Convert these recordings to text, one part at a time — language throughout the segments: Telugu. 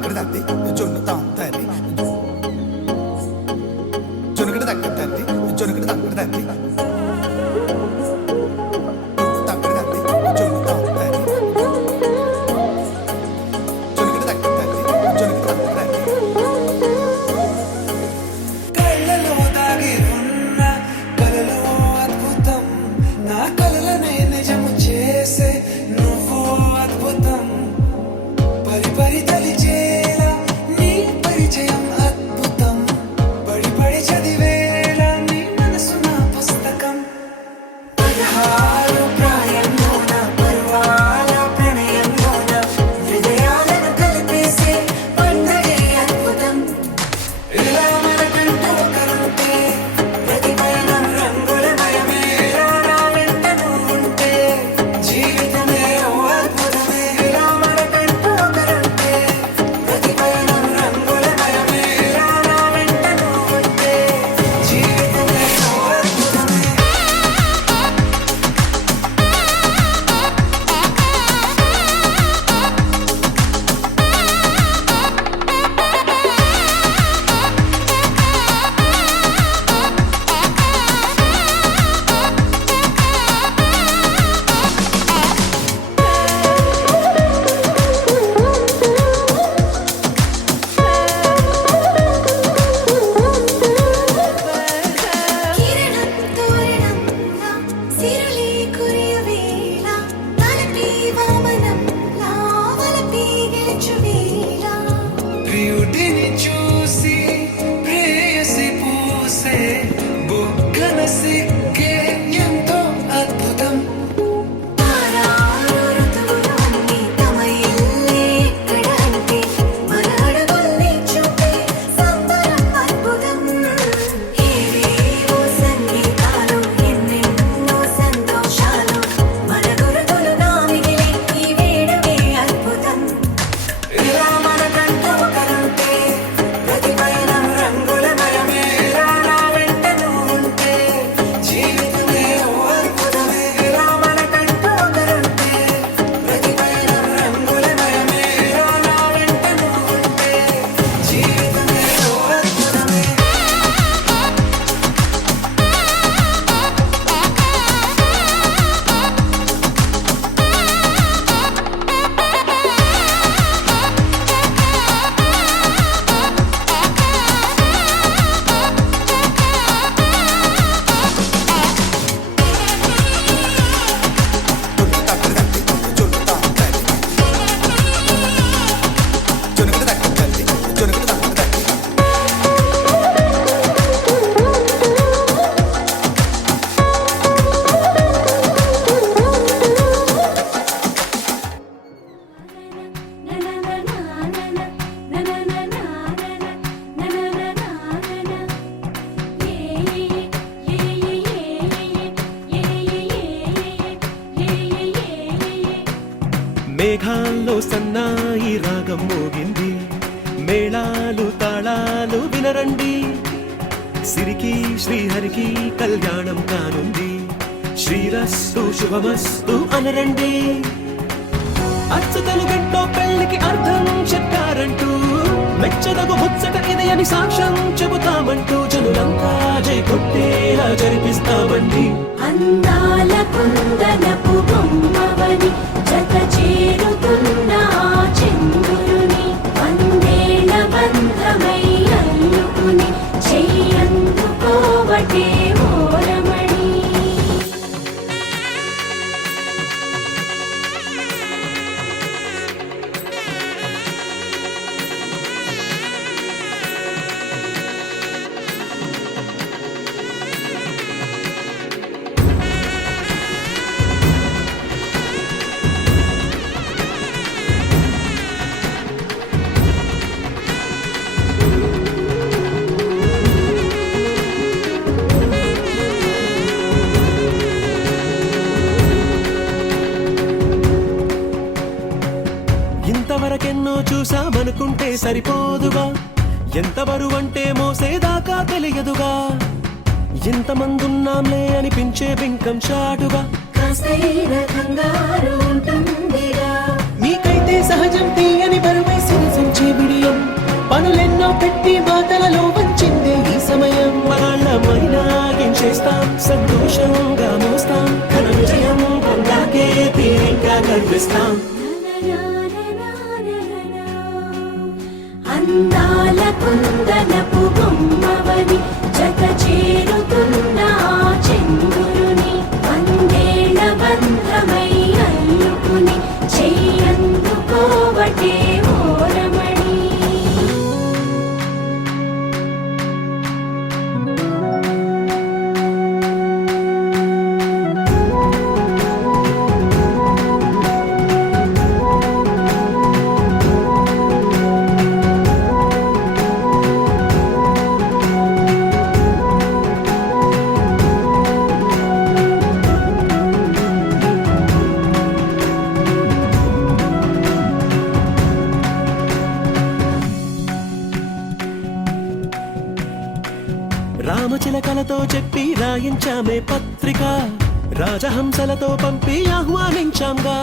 తక్కడ తత్తి జొన్ను తాంతరి జొనుకడ తక్కడ తత్తి జొనుకడ తక్కడ తత్తి తక్కడ తత్తి జొన్ను తాంతరి జొనుకడ తక్కడ తత్తి జొనుకడ తక్కడ తత్తి కళ్ళలో దాగి ఉన్న కలలో అద్భుతం నా కలలనే నిజము చేసే నువ్వు అద్భుతం పరి పరి తలిచేలా నీ పరిచయం అద్భుతం పడి పడి చదివేలా నీ మనసు నా పుస్తకం పదహారు ప్రాయంలోన పర్వాల ప్రణయంలోన హృదయాలను కలిపేసే పండగే అద్భుతం ఇలా మనకంటూ ఒకరుంటే ప్రతి పయనం రంగులమయమే ఇలా నా వెంట నువ్వుంటే జీవితమే ఓ అద్భుతమే ఇలా మనకంటూ ఒకరుంటే ప్రతి పయనం రంగులమయమే ఇలా నా వెంట నువ్వుంటే జీవితమే ఓ అద్భుతమే కిరణం తోరణంలా సిరులే కురియవేళ తలపి వామనంలా వలపి గెలుచువేళ ప్రియుడిని చూసి ప్రేయసి పూసే బుగ్గన సిగ్గే ఎంతో అద్భుతం ఆరారు ఋతువులు అన్నీ తమ ఇల్లే ఎక్కడంటే మన అడుగుల్ని చూపే సంబరం అద్భుతం ఏవేవో సంగీతాలు ఎన్నెన్నో సంతోషాలు మన గురుతులుగా మిగిలే ఈ వేడమే అద్భుతం ఇలా మనకంటూ ఒకరుంటే ప్రతి పయనం రంగులమయమే ఇలా నా వెంట నువ్వుంటే జీవితమే ఓ అద్భుతమే ఇలా మనకంటూ ఒకరుంటే ప్రతి పయనం రంగులమయమే ఇలా నా వెంట నువ్వుంటే జీవితమే ఓ అద్భుతమే మేఘాల్లో సన్నాయి రాగం మోగింది మేళాలు తాళాలు వినరండి సిరికి శ్రీహరికి కళ్యాణం కానుంది శ్రీరస్తు శుభమస్తు అనరండి అచ్చతలు గంటో పెళ్లికి అర్థం చెప్పారంటూ మెచ్చదగు ముచ్చట ఇది అని సాక్ష్యం చెబుతామంటూ జనులంతా జై కొట్టేలా జరిపిస్తామండి అందాల కుందనపు బొమ్మవని జత చేరుతున్న ఆ చంద్రుని వందేళ్ల బంధమై అల్లుకుని చెయ్యందుకోవటే ఓరమణి ఇంతవరకెన్నో చూసామనుకుంటే సరిపోదుగా ఎంత బరువంటే మోసేదాకా తెలియదుగా ఇంతమందున్నాంలే అనిపించే బింకం చాటుగా కాస్తైన కంగారు ఉంటుందిగా మీకైతే సహజం తీయని బరువై సిరిసంచే బిడి మడులెన్నో పెట్టి మాటలలో వంచిందే ఈ సమయం మగాళ్ళమైనా ఏం చేస్తాం సంతోషంగా మోస్తాం ఘన విజయం పొందాకే తీరిగ్గా కనిపిస్తాం అందాల కుందనపు బొమ్మవని జత చేరుతున్న ఆ చంద్రుని వందేళ్ల బంధమై అల్లుకుని చెయ్యందుకోవటే ఓరమణి రామచిలకలతో చెప్పి రాయించామే పత్రిక రాజహంసలతో పంపి ఆహ్వానించాంగా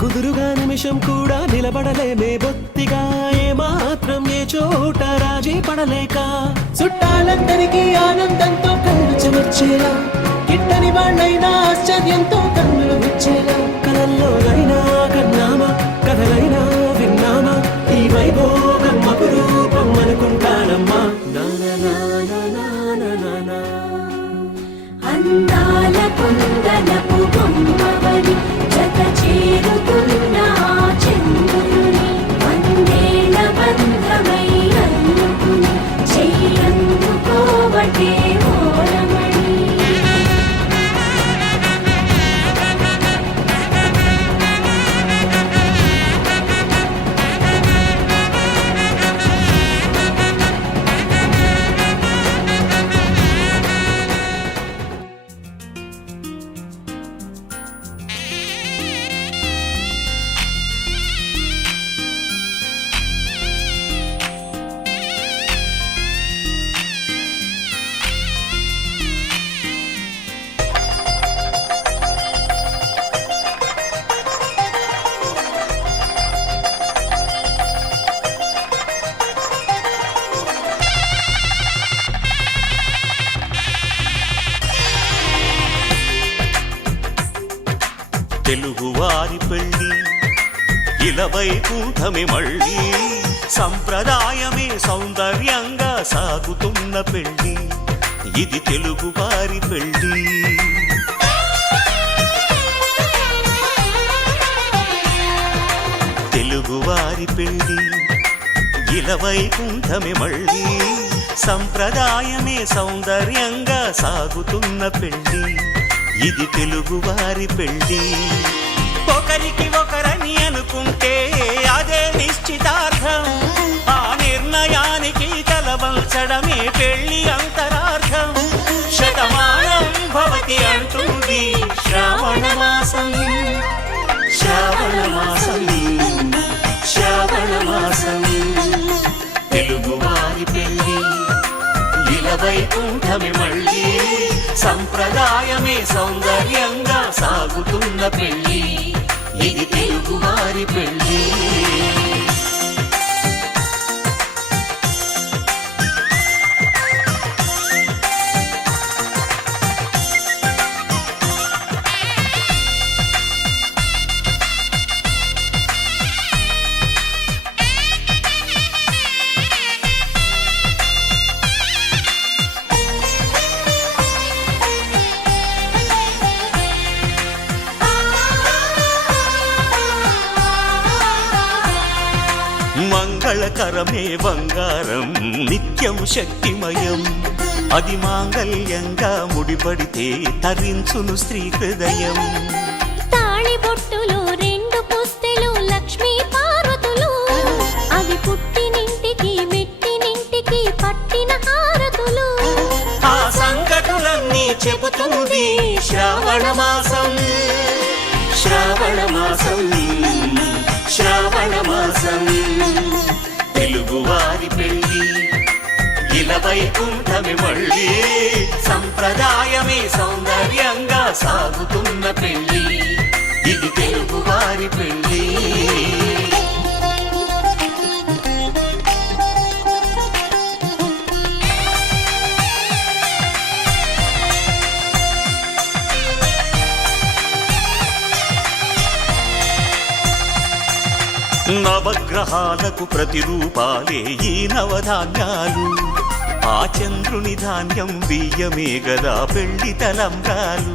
కుదురుగా నిమిషం కూడా నిలబడలేమే బొత్తిగా ఏ మాత్రం ఏ చోట రాజీ పడలేక చుట్టాలందరికీ ఆనందంతో కళ్ళు చెమర్చేలా గిట్టని వాళ్ళైనా ఆశ్చర్యంతో కన్నులు విచ్చేలా కలల్లోనైనా కన్నామా కథలైనా విన్నామా ఈ వైభోగం అపురూపం అనుకుంటానమ్మా అందాల కుందనపు బొమ్మవని జత చేరుతున్న ఆ చంద్రుని వందేళ్ల బంధమై అల్లుకుని చెయ్యందుకోవటే ఓరమణి తెలుగువారి పెళ్ళి ఇలవైకుంఠమి మళ్ళీ సంప్రదాయమే సౌందర్యంగా సాగుతున్న పెళ్ళి ఇది తెలుగువారి పెళ్ళి తెలుగువారి పెళ్ళి ఇలవైకుంఠమి మళ్ళీ సంప్రదాయమే సౌందర్యంగా సాగుతున్న పెళ్ళి ఇది తెలుగువారి పెళ్ళి ఒకరికి ఒకరని అనుకుంటే అదే నిశ్చితార్థం ఆ నిర్ణయానికి తలవంచడమే పెళ్ళి అంతరార్థం శతమానం భవతి అంటుంది శ్రావణ మాసం శ్రావణ మాసం శ్రావణ మాసం తెలుగువారి పెళ్ళి ఇలవైకుంఠమి మళ్ళీ సంప్రదాయమే సౌందర్యంగా సాగుతున్న పెళ్ళి ఇది తెలుగువారి పెళ్ళి మంగళకరమే బంగారం నిత్యం శక్తిమయం అది మాంగళ్యంగా ముడిపడితే తరించును స్త్రీ హృదయం తాళిబొట్టులు రెండు పుస్తెలు లక్ష్మీ పార్వతులు అవి పుట్టినింటికి మెట్టినింటికి పట్టిన హారతులు ఆ సంగతులన్నీ చెబుతుంది శ్రావణ మాసం శ్రావణ మాసం శ్రావణ మాసం తెలుగువారి పెళ్ళి ఇలవైకుంఠమి మళ్ళీ సంప్రదాయమే సౌందర్యంగా సాగుతున్న పెళ్ళి ఇది తెలుగువారి పెళ్ళి నవగ్రహాలకు ప్రతిరూపాలే ఈ నవధాన్యాలు. ఆ చంద్రుని ధాన్యం బియ్యమే గదా పెళ్లి తలంబ్రాలు.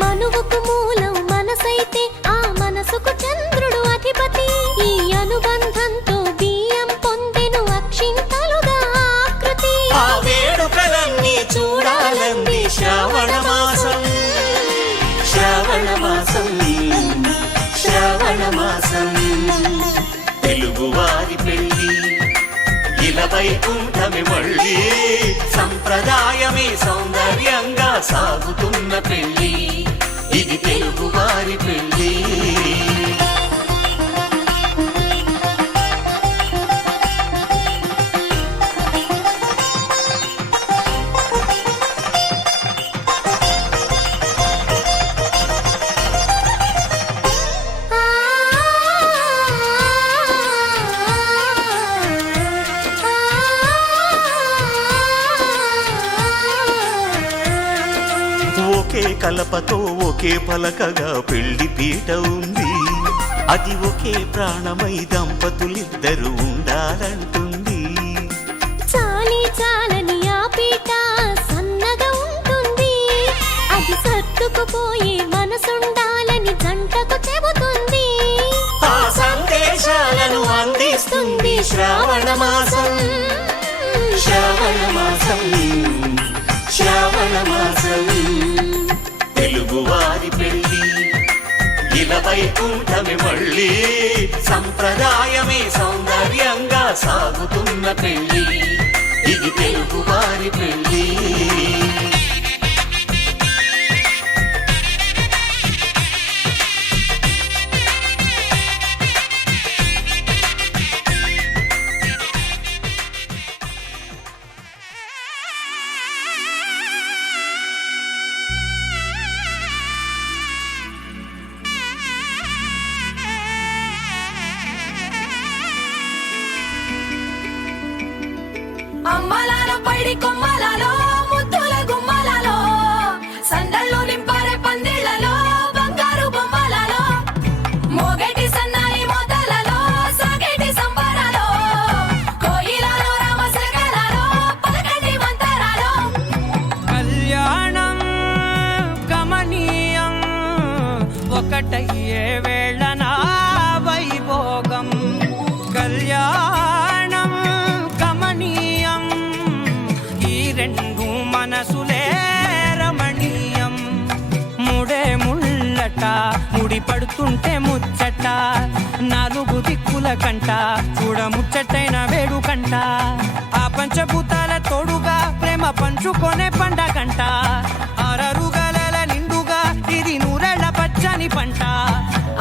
మనువుకు మూలం మనసైతే ఆ మనసుకు చంద్రుడు అధిపతి. ఈ అనుబంధంతో బియ్యం పొందెను అక్షింతలుగా ఆకృతి. ఆ వేడుకలన్నీ చూడాలంది శ్రావణ మాసం, శ్రావణ మాసం, శ్రావణ మాసం. తెలుగువారి పెళ్లి ఇలా వైకుంఠమి మళ్ళీ, సంప్రదాయమే సౌందర్యంగా సాగుతున్న పెళ్లి. ఇది తెలుగువారి పెళ్లి. ఒకే కలపతో ఒకే పలకగా పెళ్లి పీట ఉంది. అది ఒకే ప్రాణమై దంపతులిద్దరు ఉండాలంటుంది. చాలి చాలని ఆ పీట సన్నగా ఉంటుంది. అది సర్దుకుపోయే మనసుండాలని జంటకు చెబుతుంది. ఆ సందేశాలను అందిస్తుంది శ్రావణ మాసం, శ్రావణ మాసం, శ్రావణ మాసం. తెలుగువారి పెళ్లి ఇలా వైకుంఠమి మళ్ళీ, సంప్రదాయమే సౌందర్యంగా సాగుతున్న పెళ్లి. ఇది తెలుగువారి పెళ్లి. అమ్మలాల పైడి కొమ్మలలో ముద్దుల గుమ్మలలో సందళ్ళు నింపారే పందిళ్లలో బంగారు బొమ్మలలో మోగేటి సన్నాయి మోతలలో సాగేటి సంబరాలో కోయిలలో రామశకలలో పలకండి మంతరాలో. కళ్యాణం గమనీయం ఒకటయ్యే వేళ నా వైభోగం. కళ్యాణం గమనీయం ఈ రెండు మనసులే రమణీయం. ముడే ముళ్ళట ముడి పడుతుంటే ముచ్చట, నాలుగు దిక్కుల కంట చూడ ముచ్చటైన వేడుకంట. ఆ పంచభూతాల తోడుగా ప్రేమ పంచుకొనే పండగంట. అరరుగలల నిండుగా ఇది నూరెళ్ళ పచ్చని పంట.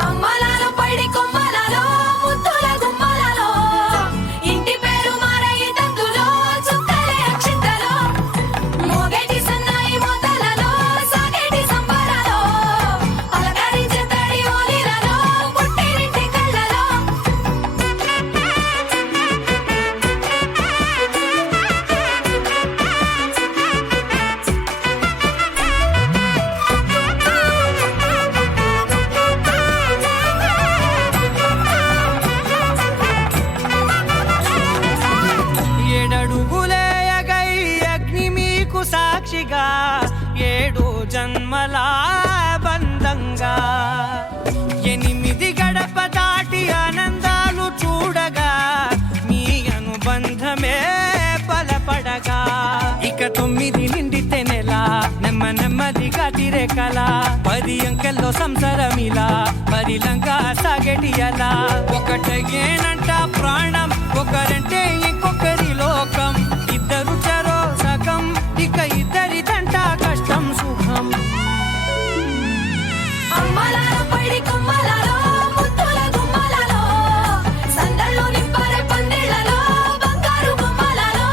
అమ్మలాల పైడి కొమ్మలలో ముద్దుల గుమ్మలలో ఇంటి పేరు మారయి తందులో చుక్కలే అక్షింతలో మోగేటి సన్నాయి మోతలలో సాగేటి సంబరాలో పలకరించే తడి ఓలిలలో పుట్టినింటి కళ్ళలో. ఏడడుగులేయగై అగ్ని మీకు సాక్షిగా, ఏడు జన్మల బంధంగా. 8 గడప దాటి ఆనందాలు చూడగా మీ అనుబంధమే బలపడగా. ఇక 9 నిండితే నెల నెమ్మదిగా తిరేకల. 10 అంకెల్లో సంసారమిలా పరిలంగా సాగేటి అలా. ఒకటేనంట ప్రాణం ఒకరంటే ఇంకొకరి లోకం. ఇద్దరు చరో సగం ఇక ఇద్దరిదంట కష్టం సుఖం. అమ్మలాల పైడి కొమ్మలలో ముద్దుల గుమ్మలలో సందళ్ళు నింపారే పందిళ్లలో బంగారు బొమ్మలలో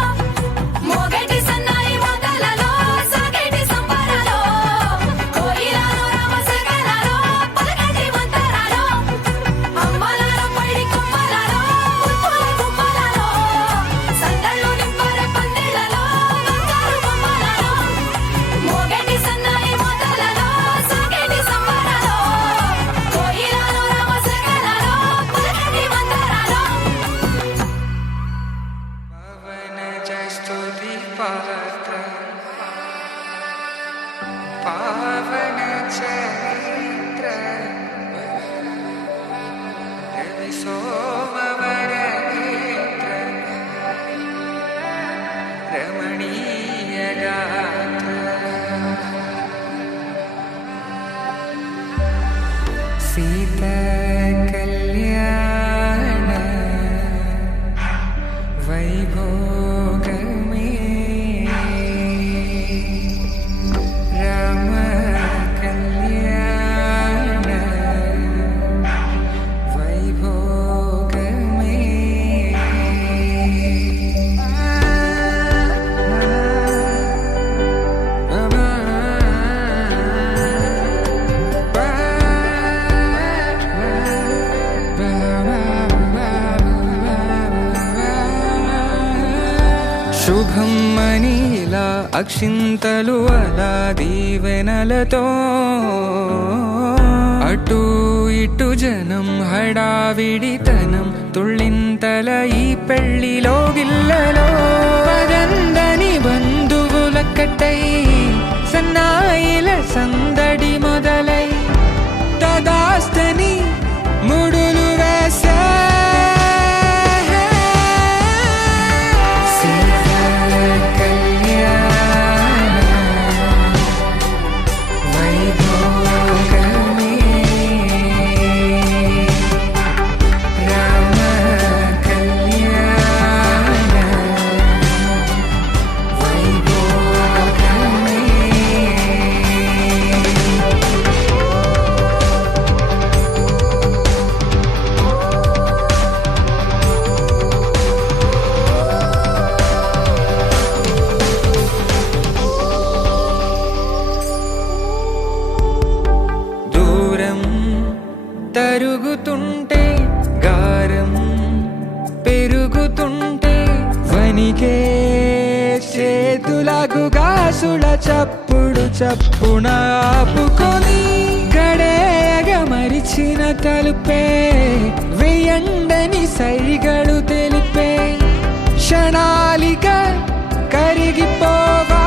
మోగేటి సన్నాయి మోతలలో సాగేటి సంబరాలో కోయిలలో రామశకలలో పలకండి మంతరాలో. అమ్మలాల పైడి కొమ్మలలో ముద్దుల సీత కళ్యాణ వైభోగమే రామ కళ్యాణ వైభోగమే శుభం అని ఇలా అక్షింతలు అలా దీవెనలతో అటు ఇటు జనం హడావిడితనం తుళ్ళింతల ఈ పెళ్లిలో గిల్లలో పదందని బంధువులక్కటై సన్నాయిల సందడి మొదలై తదాస్తని ముడులు వేసా తరుగుతుంటే గారం పెరుగుతుంటే వనికే చేతులకు గాసుల చప్పుడు చప్పున ఆపుకొని గడేగ మరిచిన తలుపే వెయ్యండని సైగడు తెలిపే క్షణాలిక కరిగిపోవా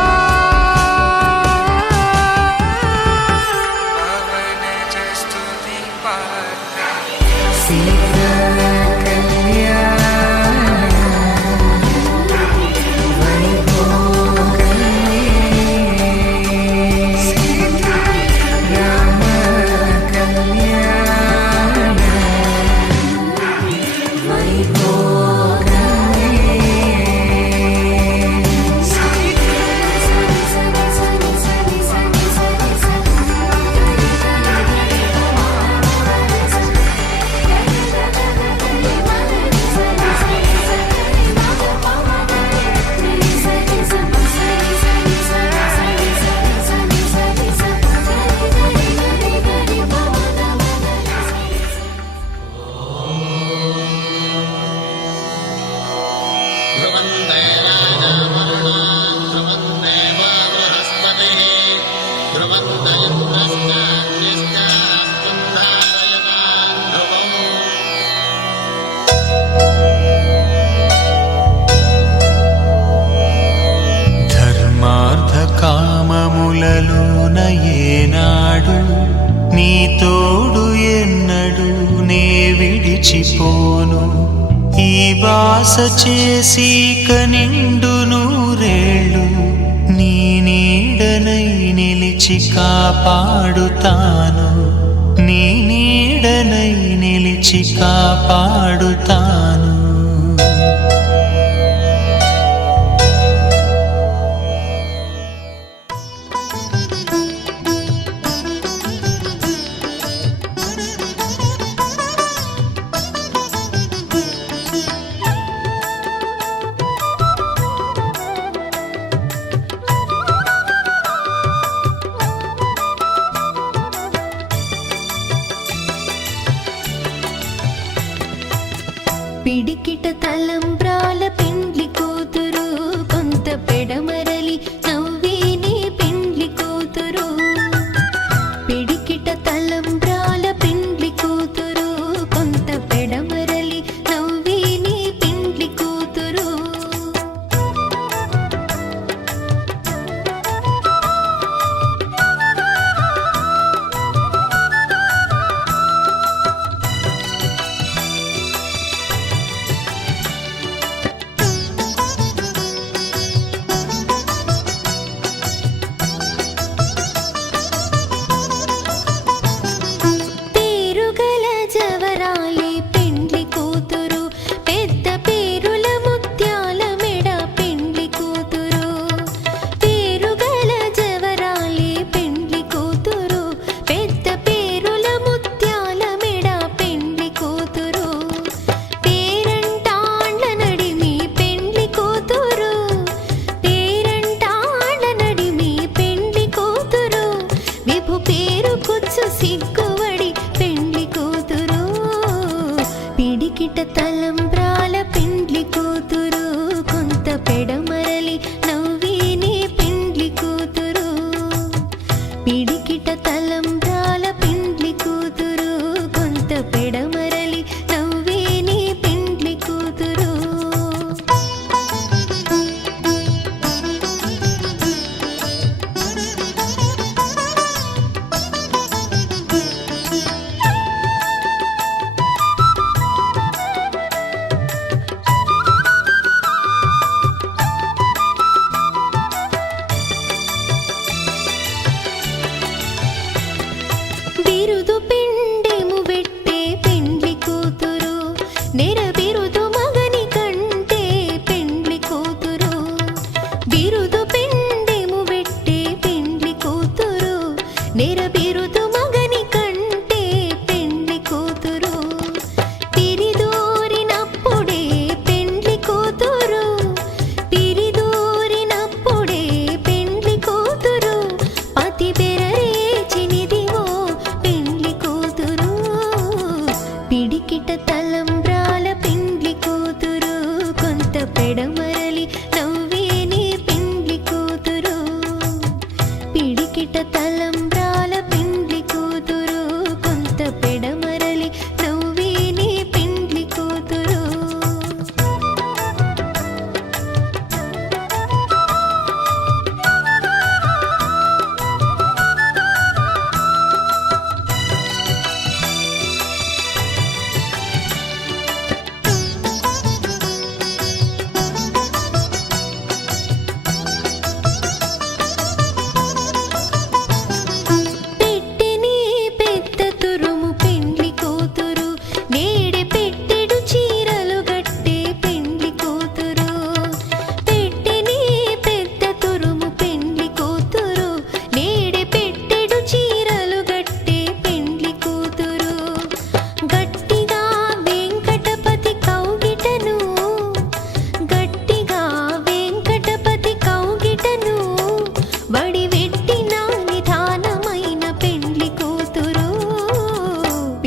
కామములలోన ఏనాడు నీ తోడు ఎన్నడు నే విడిచిపోను ఈ వాస చేసి కనిండు నూరేళ్ళు నీ నీడనై నిలిచి కాపాడుతాను నీ నీడనై నిలిచి కాపాడుతాను పిడికిట తలంబ్రాల పెండ్లి కూతురు కొంత పెడమరలి నవ్విని పెండ్లి కూతురు పిడికిట తలంబ్రాల పెండ్లి కూతురు కొంత పెడమరలి నవ్విని పెండ్లి కూతురు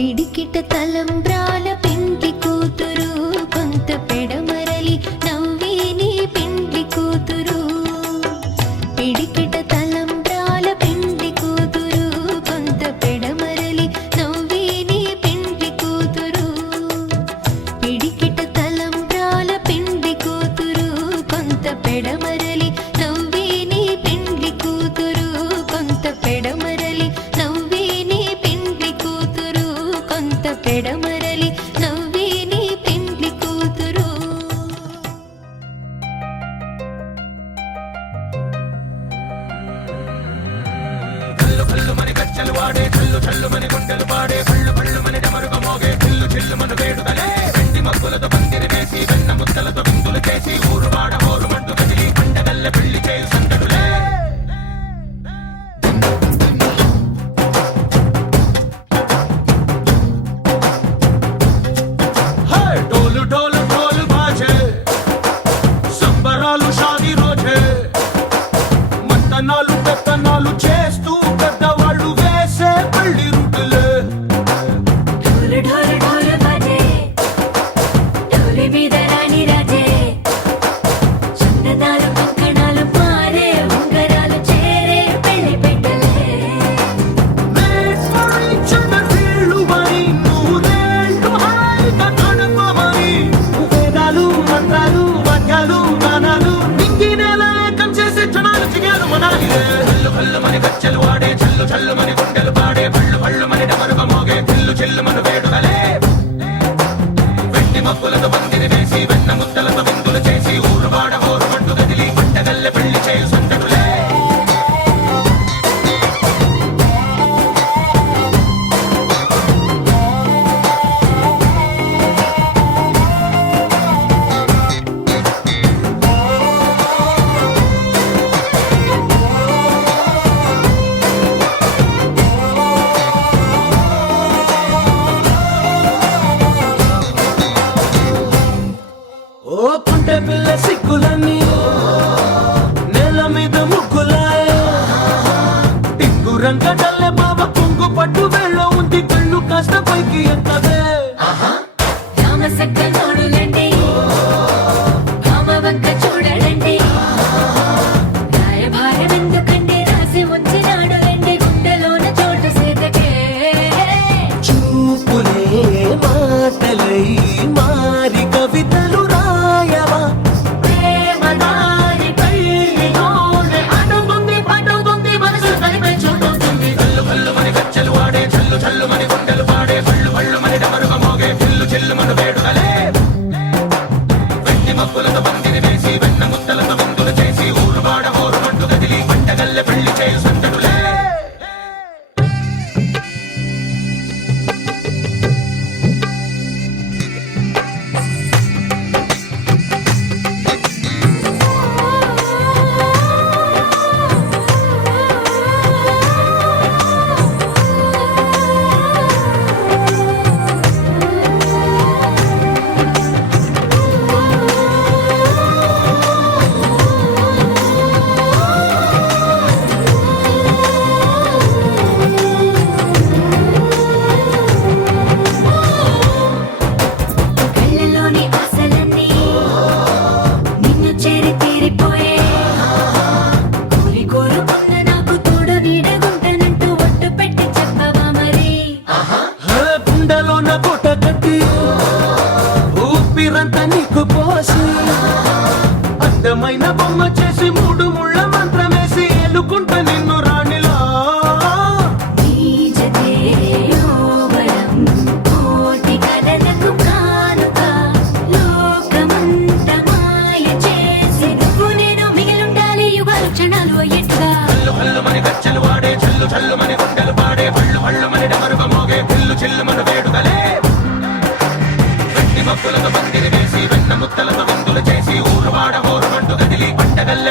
పిడికిట తలంబ్రాల పెండ్లి కూతురు కొంత పెడమరలి నవ్వే నీ పెండ్లి కూతురు పిడికిట తలంబ్రాల పెండ్లి కూతురు కొంత పెడమరలి నవ్వే నీ పెండ్లి కూతురు పిడికిట తలంబ్రాల పెండ్లి కూతురు కొంత పెడమరలి నవ్వే నీ పెండ్లి కూతురు కొంత పెడమరలి నవ్వే నీ పెండ్లి కూతురు కొంత పెడమరలి నవ్వే నీ పెండ్లి కూతురు డోలు డోలు డోలు బాజే సంబరాలు షాదీ రోజే మంతనాలు పెత్తనాలు చేస్తూ పెద్దవాళ్ళు వేసే పెళ్లి రుటులే ढोल ढोल ढोल बाजे ढोली మీద రాణి రాజే చందనాలు కంకణాలు మారే ఉంగరాలు చేరే పెళ్లి పెట్టలే Let's for each other వీళ్ళుమని నూరేళ్ళు హాయిగా గడపమని వేదాలు మంత్రాలు వాక్యాలు గానాలు నింగినేల ఏకం చేసే క్షణాలు చిగాలు మనాలి హల్లు హల్లు మని గచ్చలు వాడే చల్లు చల్లు మని గుండెలు పాడే పళ్ళు పళ్ళు మని డమరుగ మోగే చిల్లు చిల్లు మను వేడుకలే వెండి మబ్బులతో పందిరి వేసి వెన్న ముద్దలతో విందులు చేసి ఊరువాడ హోరు మంటు గదిలి పంటగల్లె పెళ్లి చేయు సందడులే ఓ పుంటె పిల్ల సిక్కులన్నీ నేల మీద ముగ్గులాయ టింగు రంగడల్లె బావ కొంగు పట్టు వేళ్ళ ఉంది కళ్ళు కాస్త పైకి ఎత్తవే రామ సక్క నోడులండి రామ వంక చూడడండి రాయభారం ఎందుకండి రాసి ఉంచినాడు రండి గుండెలోన చోటు సీతకే చూపులే మాటలై మారి కవితలు రాయవా ప్రేమదారి పెళ్లిలోనే అడుగుంది పట్టుకుంది మనసు కలిపే చూడుతుంది కల్లు కల్లు మని గచ్చలు వాడే చల్లు చల్లు మని గుండెలు పాడే పళ్ళు పళ్ళు మని డమరుగ మోగే చిల్లు చిల్లు మను వేడుకలే వెండి మబ్బులతో పందిరి వేసి వెన్న ముద్దలతో విందులు చేసి ఊరువాడ హోరు మంటు గదిలి పంటగల్లె పెళ్లి చేయు సందడులే కళ్ళలోని ఆశలన్నీ నిన్ను చేరి తీరిపోయే కోరి కోరుకున్న నాకు తోడు నీడగుంటనంటూ ఒట్టు పెట్టి చెప్పవా మరి గుండెలోన గుట్ట కట్టి ఊపిరంతా నీకు పోసి అందమైన బొమ్మ చేసి మూడు ముళ్ళ మంత్రమేసి ఎలుకుంట నిన్ను రాణిలా నీ జతే యోవరం కోటి కలలకు కానుక లోకమంత మాయ చేసి నువ్వు నేను మిగిలుండాలి యుగాలు క్షణాలు అయ్యేట్టుగా కల్లు కల్లు మని గచ్చలు వాడే చల్లు చల్లు మని గుండెలు పాడే పళ్ళు పళ్ళు మని డమరుగ మోగే చిల్లు చిల్లు మను వేడుకలే వెండి మబ్బులతో పందిరి వేసి వెన్న ముద్దలతో విందులు చేసి ఊరువాడ హోరు మంటు గదిలి పంటగల్లె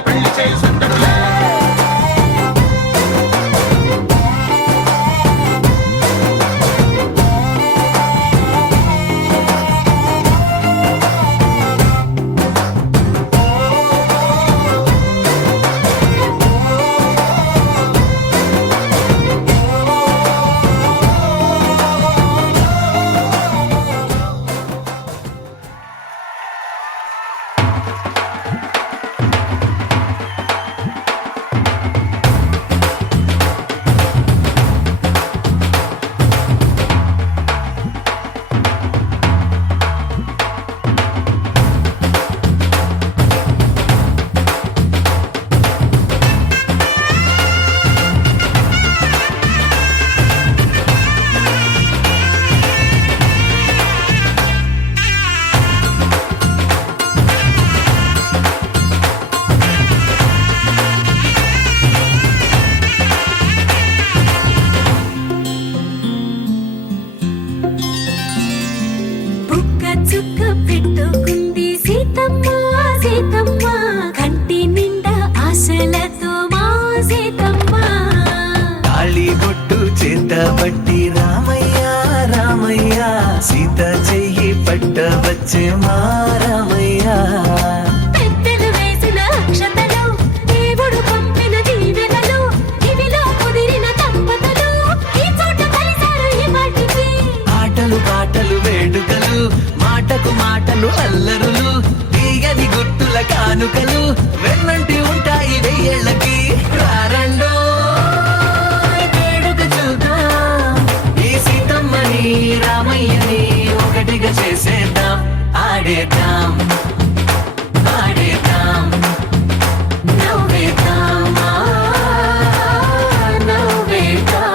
సీత చెయ్యి పట్టవచ్చే మారమయ్యా పెద్దలు వేసిన అక్షతలు దేవుడు పంపిన దీవెనలు ఇవిలో కుదిరిన దంపతులు ఈ చోట కలిసారు ఈ వాటికి ఆటలు పాటలు వేడుకలు మాటకు మాటలు అల్లరులు తీయని గుట్టుల కానుకలు వెన్నంటి ఉంటాయి వెయ్యేళ్ళకి రారండో వేడుక చూద్దాం ఈ సీతమ్మని రామయ్యని ఒకటిగా చేసేద్దాం ఆడేద్దాం ఆడేద్దాం నవ్వేద్దాం నవ్వేద్దాం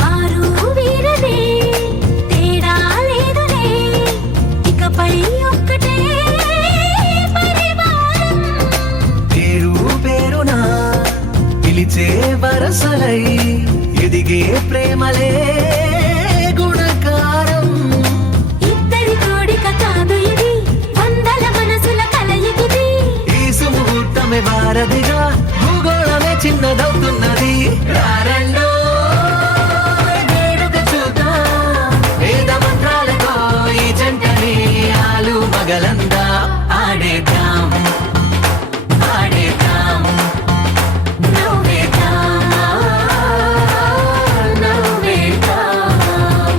వారు వీరనే తేడా లేదులే ఇకపై ఒక్కటే పరివారం పేరు పేరునా పిలిచే వరసలై ఎదిగే ప్రేమలే గుణకారం ఇద్దరి కోడిక కాదు ఇది వందల మనసుల కలయికిది ఈ సుముహూర్తమే వారధిగా భూగోళమే చిన్నదవుతున్నది రారండో వేడుక చూద్దాం వేద మంత్రాలతో ఈ జంటని ఆలు మగలందా ఆడేద్దాం ఆడేద్దాం నవ్వేద్దాం నవ్వేద్దాం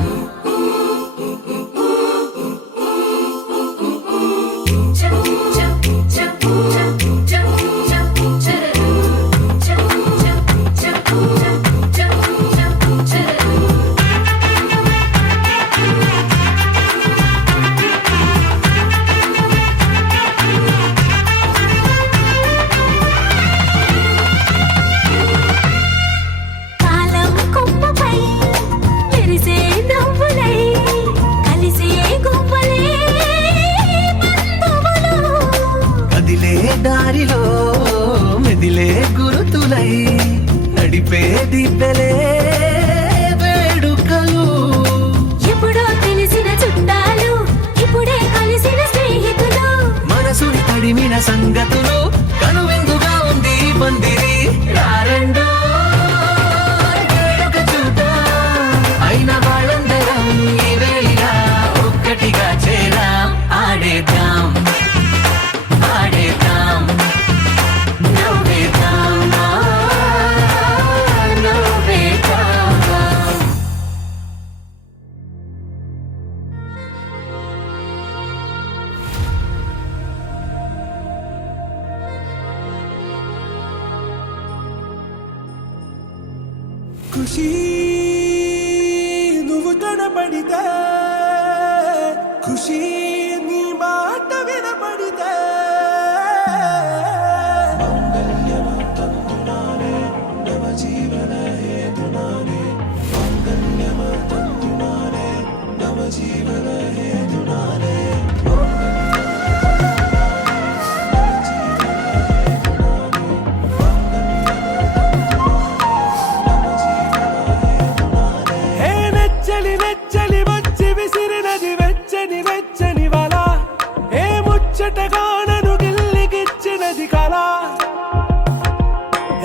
కాలం కొమ్మపై మెరిసే నవ్వులై కలిసే గువ్వలే బంధువులు కదిలే దారిలో మెదిలే గురుతులై నడిపే దిబ్బెలే వేడుకలు ఎప్పుడో తెలిసిన చుట్టాలు ఇప్పుడే కలిసిన స్నేహితులు మనసుని తడిమిన సంగతులు కనువిందుగా ఉంది ఈ పందిరి రారండో వేడుక చూద్దాం అయిన వాళ్ళందరం ఈ వేళ ఒక్కటిగా చేరాం ఆడేద్దాం ఆడేద్దాం నవ్వేద్దాం నవ్వేద్దాం ఖుషి నువ్వు కనబడితే ఖుషి నీ మాట వినబడితే హే నెచ్చలి నెచ్చలి వచ్చి విసిరినది వెచ్చని వెచ్చని వల ఏ ముచ్చటగా నన్ను గిల్లిగిచ్చినది కళ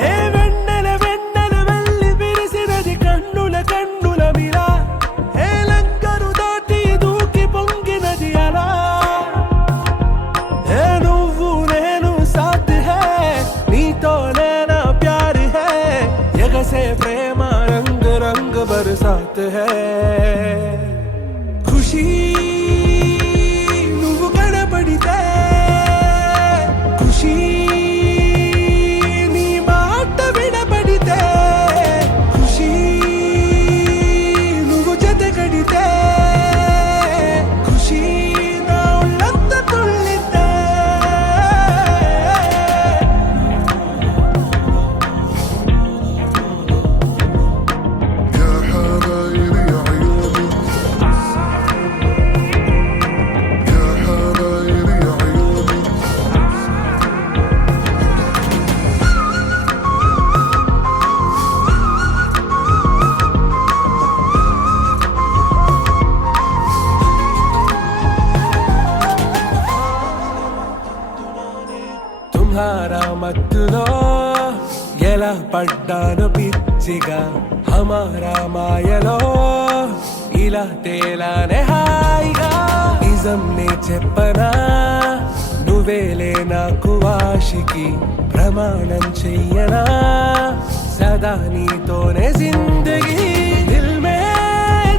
ఏ వెన్నెల వెన్నెల వెళ్ళి విరిసినది కన్నుల కన్నుల మిల ఏ లంకను దాటి దూకి పొంగినది అలా ఏ నువ్వు నేను సాథ్ హే నీతోనే నా ప్యార్ హే ఎగసే ప్రేమ రంగ్ రంగ్ బరసాత్ హే ఖుషి నువ్వు కనబడితే ఖుషి నీ మాట వినబడితే ఖుషి నువ్వు జతగడితే ఖుషి నా ఉళ్ళంత తుళ్ళితే يا حبايبي ఎలా పడ్డాను పిచ్చిగా హమారా మాయలో ఇలా తేలానే హాయిగా నిజం నే చెప్పనా నువ్వేలే నాకు ఆశికి ప్రమాణం చెయ్యనా సదా నీతోనే జిందగీ దిల్ మే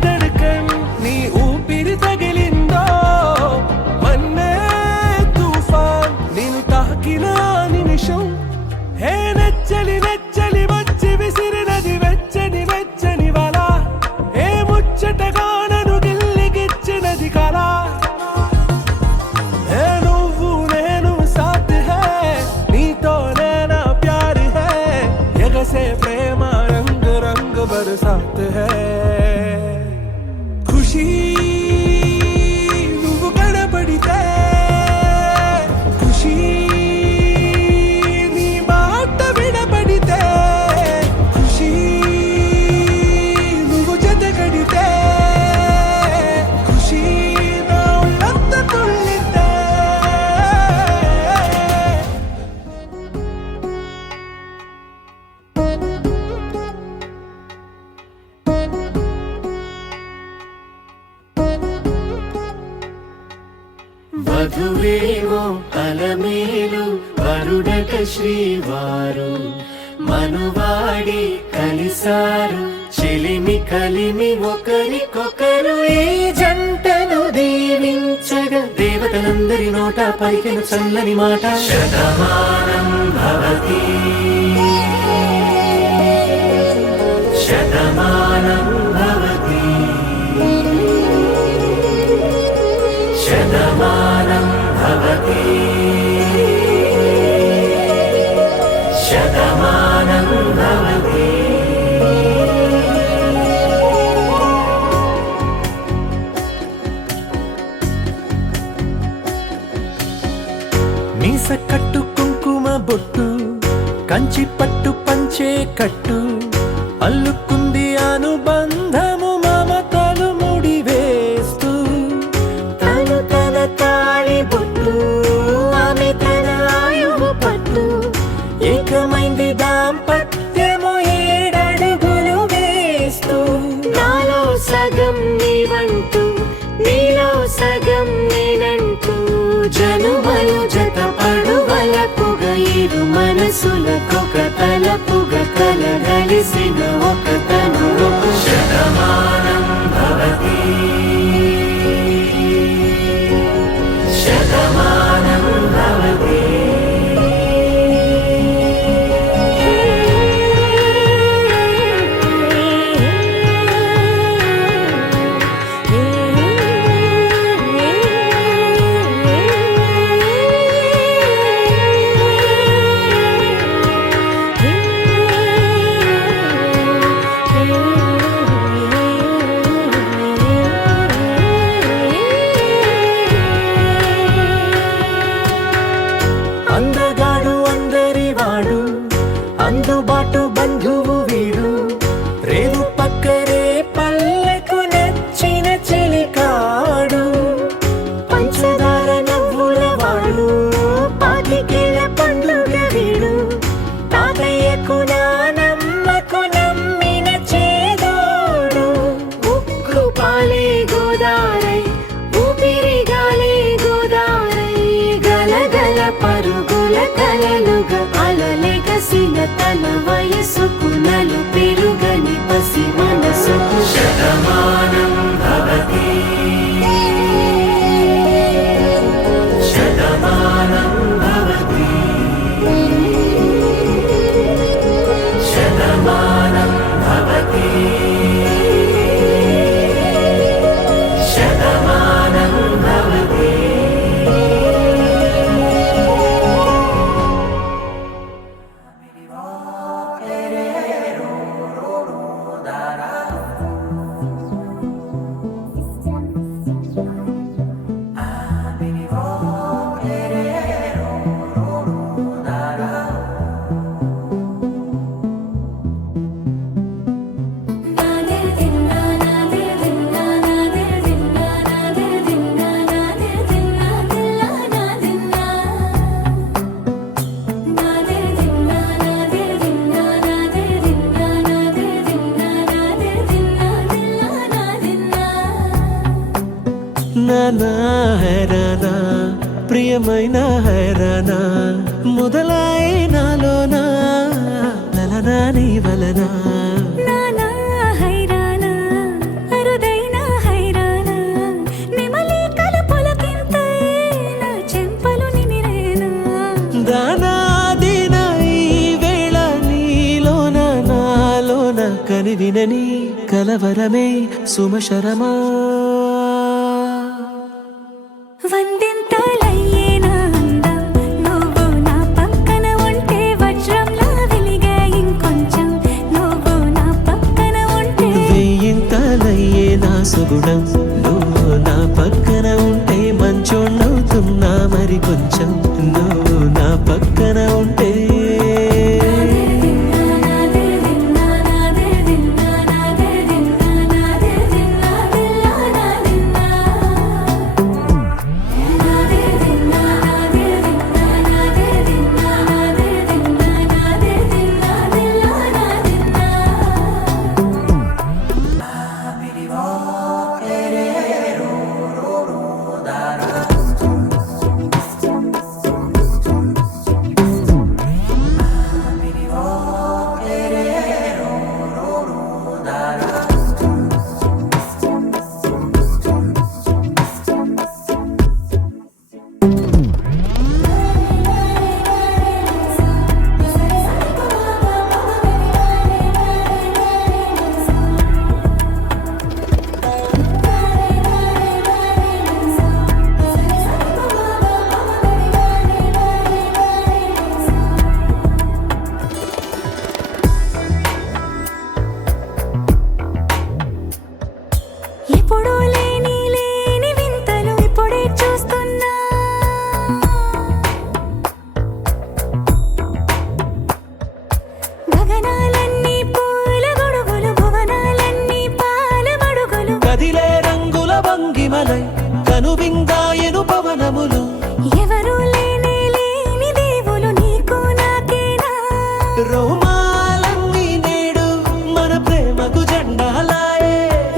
ధడ్కన్ నీ ఊపిరి తగిలిందో మన్నే తుఫాన్ నిన్ను తాకిన నిమిషం హే నెచ్చలి నెచ్చలి వచ్చి విసిరినది వెచ్చని వెచ్చని వల ఏ ముచ్చటగా నన్ను గిల్లిగిచ్చినది కళ ఏ నువ్వు నేను సాథ్ హై నీతోనే నా ప్యార్ హై ఎగసే ప్రేమ రంగ్ రంగ్ బరసాత్ హై ఖుషీ నువ్వు కనబడితే ఖుషీ నీ మాట వినబడితే ఖుషీ నువ్వు జత కడితే ఖుషీ నా ఉళ్ళంత తుళ్ళితే వధువేమో అలమేలు వరుడట శ్రీవారు మనువాడి కలిసారు చెలిమి కలిమి ఒకరికొకరు ఈ జంటను దీవించగా దేవతలందరి నోట పలికిన చల్లని మాట శతమానం భవతి శతమానం భవతి శతమానం భవతి శతమానం భవతి మీస కట్టు కుంకుమ బొట్టు కంచి పట్టు పంచే కట్టు అల్లుకుంది అనుబంధము మమతలు ముడివేస్తూ తను తన తాళి బొట్టు ఆమె తన ఆయువు పట్టు ఏకమైంది దాంపత్యము ఏడడుగులు వేస్తూ నాలో సగం నీవంటూ నీలో సగం నేనంటూ జనుమలు జత పడువలపుగ ఇరు మనసులకొక తలపుగ కలగలిసిన ఒక తను శతమానం భవతి శతమానం భవతి అందగాడు అందరి వాడు అందుబాటు బంధువు వీడు రేవు పక్కరే పల్లెకు నచ్చిన చెలికాడు పంచదార నవ్వుల వాడు పాతికేల పండుగ వీడు తాతయ్యకు నానమ్మకు నమ్మిన చేదోడు ఉక్కు పాలే గోదారై ఊపిరి గాలే గోదారై గలగల పరుగుల కలలుగా అలలెగసిన తన వయసుకు నలు పెరుగని పసి మనసుకు శతమానం భవతి శతమానం భవతి శతమానం భవతి శతమానం భవతి దా నానా హైరానా ప్రియమైన హైరానా మొదలై నాలోనా లలనా నీ వలనా నానా హైరానా అరుదైన హైరానా నెమలి కలుపులకింతై నా చెంపలు నిమిరేనా దానాదిన ఈ వేళ నీలోన నాలోన కనివినని కలవరమే సుమశరమా వందెంతలయ్యేనా అందం నువ్వు నా పక్కన ఉంటే వజ్రంలా వెలిగే ఇంకొంచెం నువ్వు నా పక్కన ఉంటే వెయ్యింతలయ్యే నా సుగుణం నువ్వు నా పక్కన ఉంటే మంచోణ్ణవుతున్నా మరి కొంచెం నువ్వు నా పక్కన ఉంటే ఎప్పుడూ లేని వింతలు ఇప్పుడే చూస్తున్నా గగనాలన్నీ పూల గొడుగులు భువనాలన్నీ పాల మడుగులు కదిలే రంగుల భంగిమలై కనువిందాయను పవనములు ఎవరూ లేని దేవులు నీకు నాకేనా రోమాలన్నీ నేడు మన ప్రేమకు జెండాలాయే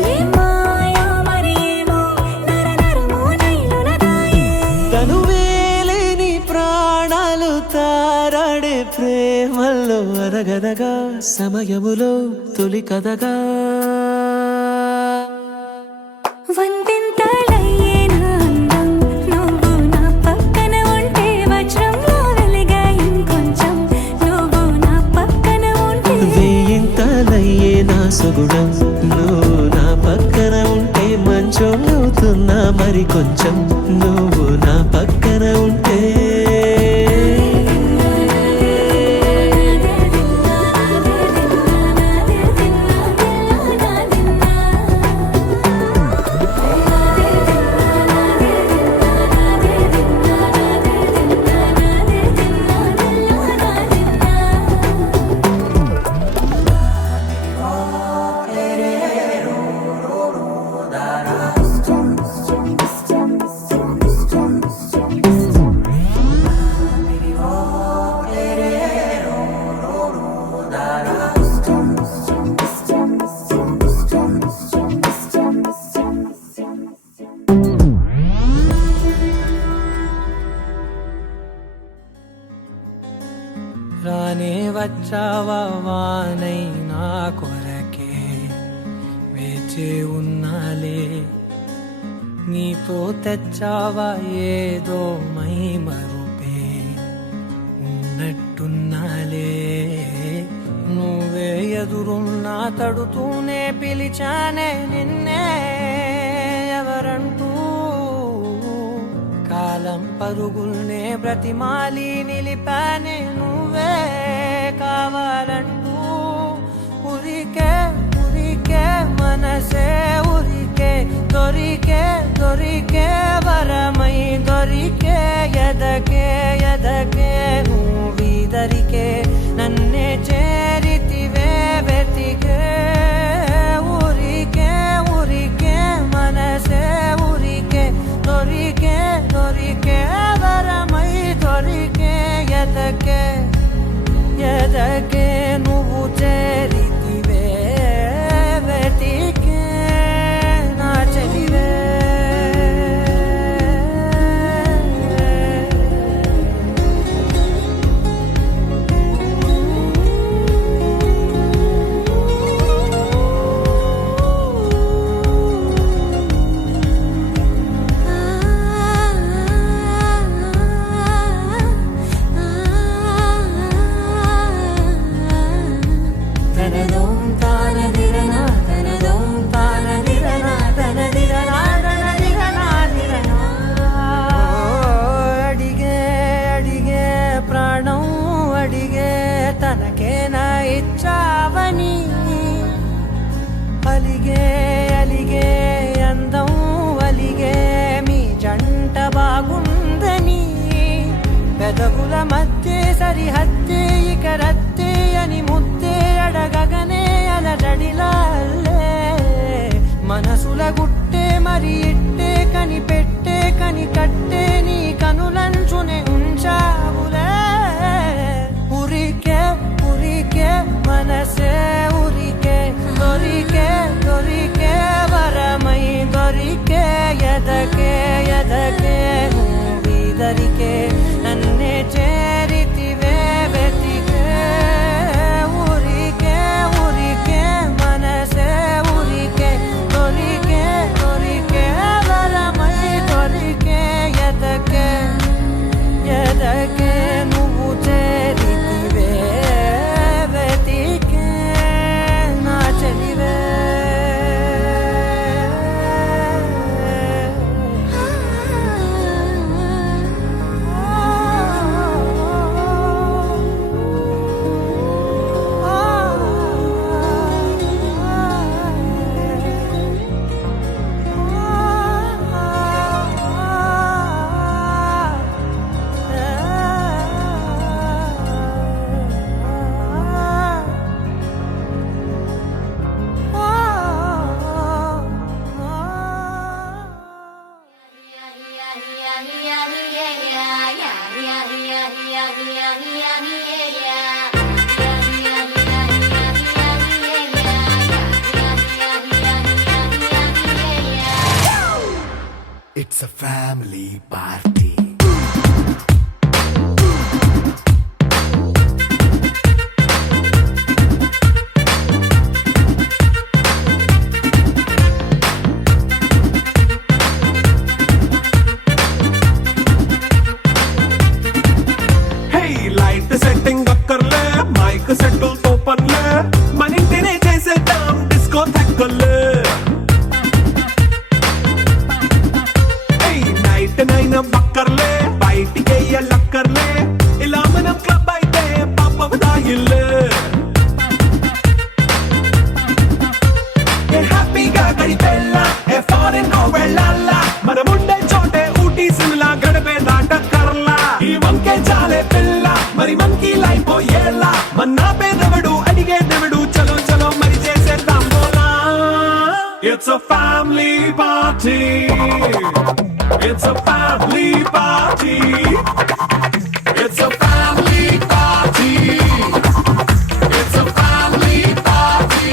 ఏ మాయో మరి ఏమో నరనరమో నైలునదాయే తనువేలేని ప్రాణాలు తారాడే ప్రేమల్లో అరగదగా సమయములో తొలి కదగా వందెంతలయ్యేనా అందం నువ్వు నా పక్కన ఉంటే వజ్రంలా వెలిగే ఇంకొంచెం నువ్వు నా పక్కన ఉంటే వెయ్యింతలయ్యే నా సుగుణం నువ్వు నా పక్కన ఉంటే మంచోణ్ణవుతున్నా మరి కొంచెం నువ్వు నా పక్కన ఉంటే రానే వచ్చావా వానై నా కొరకే వేచి ఉన్నాలే నీతో తెచ్చావా ఏదో మై మరుపే ఉన్నట్టున్నాలే నువ్వే ఎదురున్నా తడుతూనే పిలిచానే నిన్నే ఎవరంటూ కాలం పరుగుల్నే బ్రతిమాలి నిలిపానే నువ్వే కావాలంటూ ఉరికే ఉరికే మనసే ఉరికే దొరికే దొరికే వరమై దొరికే ఎదకే ఎదకే నువ్విదరికే నన్నే చేరితివే వెతికే ఊరికే ఊరికే మనసే ఊరికే దొరికే దొరికే వరమై దొరికే ఎదకే ఎదకే నువ్వు చేరితివే వెతికే నా చెలివే సరిహద్దే ఇక రద్దే అని ముద్దే అడగగనే అలజడిలా అల్లే మనసుల గుట్టే మరి ఇట్టే కనిపెట్టే కని కట్టే నీ కనులంచునే ఉంచావులే ఉరికే ఉరికే మనసే ఉరికే దొరికే దొరికే వరమై దొరికే ఎదకే ఎదకే నువ్విదరికే నన్నే చేరితివే వెతికే ఊరికే ఊరికే మనసే ఊరికే దొరికే దొరికే వరమై దొరికే ఎదకే ఎదకే నువ్వు చేరితివే వెతికే నా చెలివే It's a family party. Hey, light setting అక్కర్లే మైక్ సెట్టిల్ తో పర్లే మన ఇంటినే చేసేద్దాం డిస్కో థక్కర్లే నైట్ నైన్ బక్కర్లే బయటికి లక్కర్లే ఇలా మనం క్లబ్ అయితే పాపదాయిల్లే హ్యాపీగా గడిపెల్లా ఏ ఫారెన్ వెళ్ళాలా మనం ఉండే చోటే ఊటీ సిమ్లా గడిపే దాటక్కర్లా ఈ వంకే చాలే పిల్ల మరి మంకీ లైఫ్ ఏళ్ళ మన్నా పేదవడు అడిగేదెవడు చలో చలో మరి చేసేద్దాం బోలా it's a family party. It's a family party. It's a family party. It's a family party.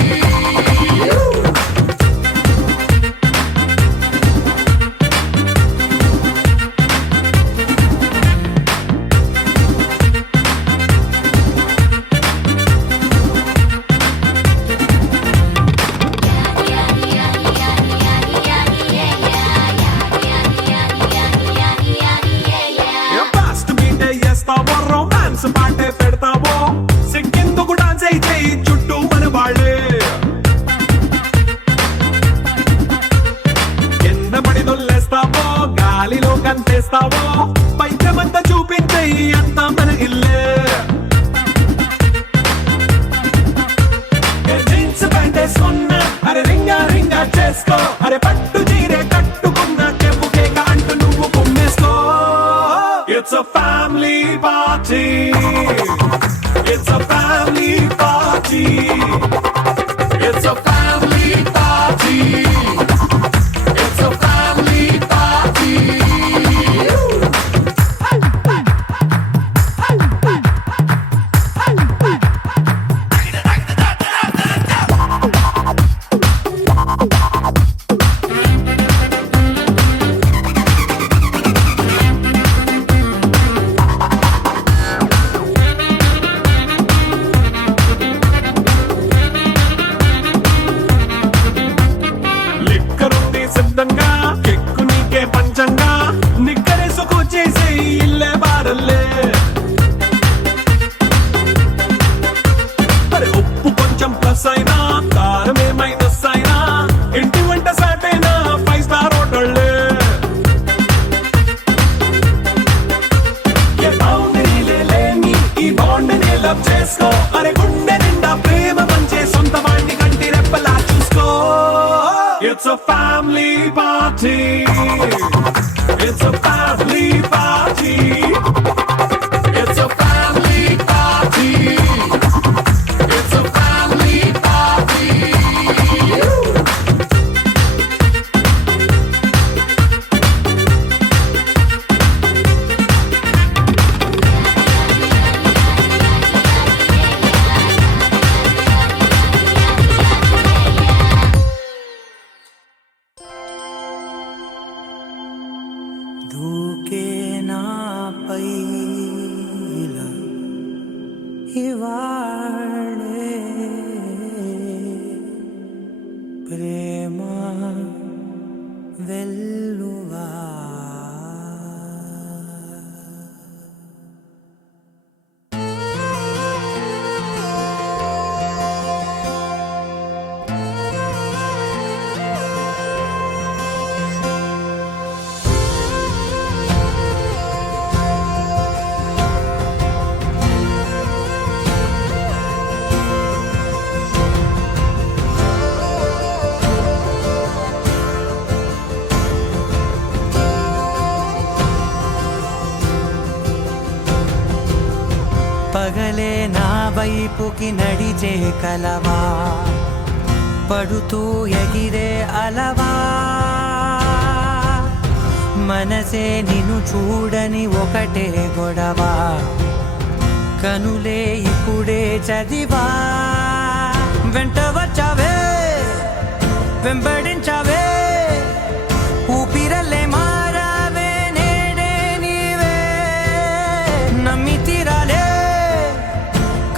Fast beat చేస్తావో రొమాన్స్ పాటే పెడతావో సిక్కిందుకు డాన్స్ అయితే చుట్టూ మన వాళ్ళే కింద పడి దొల్లేస్తావో గాలిలో కంతేస్తావో పైకమంతా చూపించే అంతా మన ఇల్లే జీన్స్ ప్యాంట్ వేసుకున్నా అరే రింగా రింగా చేసుకో అరే పట్టు చీరే కట్టుకున్నా చెప్పు కేక అంటూ నువ్వు కుమ్మేసుకో It's a family party. It's a family party. It's a family party. It's a family party. లిక్కరుంది సిద్ధంగా కెక్కు నీకే పంచంగా నిక్కరేసుకు చేసే ఇల్లే బారల్లే అరే ఉప్పు కొంచెం ప్లస్ అయినా కారమే మైనస్ అయినా ఇంటి వంట సాటైనా 5 స్టార్ హోటళ్ళే ఏ బౌండరీలే లేని ఈ బాండ్ ని లవ్ చేసుకో అరే గుండె నిండా ప్రేమ పంచే సొంత వాణ్ణి కంటి రెప్పలా చూసుకో It's a family party. It's a family party. It's a family ప్రేమ వెల్లువా పగలే నా వైపుకి నడిచే కలవా పడుతూ ఎగిరే అలవా మనసే నిన్ను చూడని ఒకటే గొడవ కనులే ఇప్పుడే చదివా వెంట వచ్చావే వెంబడించావే ఊపిరల్లే మారావే నేడే నీవే నమ్మి తీరాలే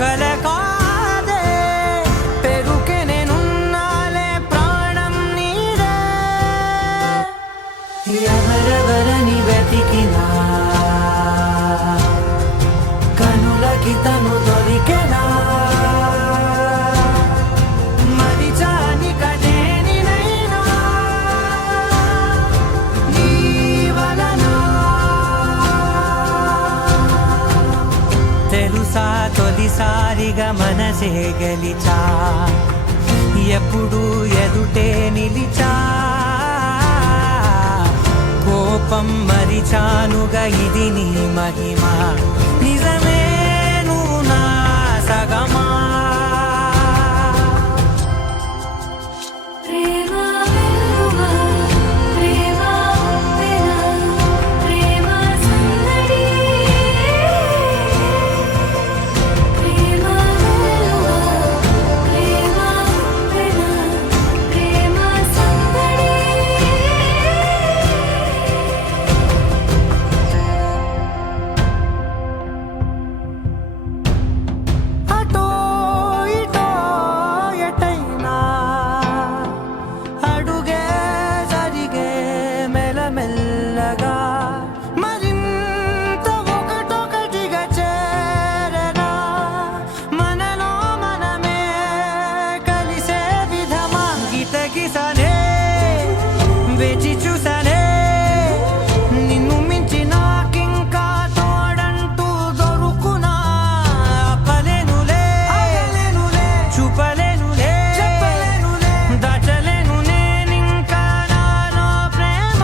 కలకాదే పెరుకే నేనున్నాలే ప్రాణం నీదే ఎవరెవరని వెతికినా కనులకి తను దొరికెనా మరిచాని కదేనినైనా నీ వలన తెలుసా తొలిసారిగా మనసే గెలిచా ఎప్పుడు ఎదుటే నిలిచా కోపం మరిచానుగా ఇది నీ మహిమ నిజమే నువ్వు నా సగమా ప్రేమ వెల్లువా ప్రేమ ఉప్పెన ప్రేమ సందడి ప్రేమ వెల్లువా ప్రేమ ఉప్పెన ప్రేమ సందడి అటో ఇటో ఎటైనా అడుగే జరిగే మెల్లమెల్లగా మరింత ఒకటొకటిగా చేరనా మనలో మనమే కలిసే విధమా గితగిసనే వేచి చూసనే నిన్ను మించి నాకింకా తోడంటూ దొరుకునా ఆపలేనులే చూపలేనులే దాచలేను నేనింకా నాలో ప్రేమ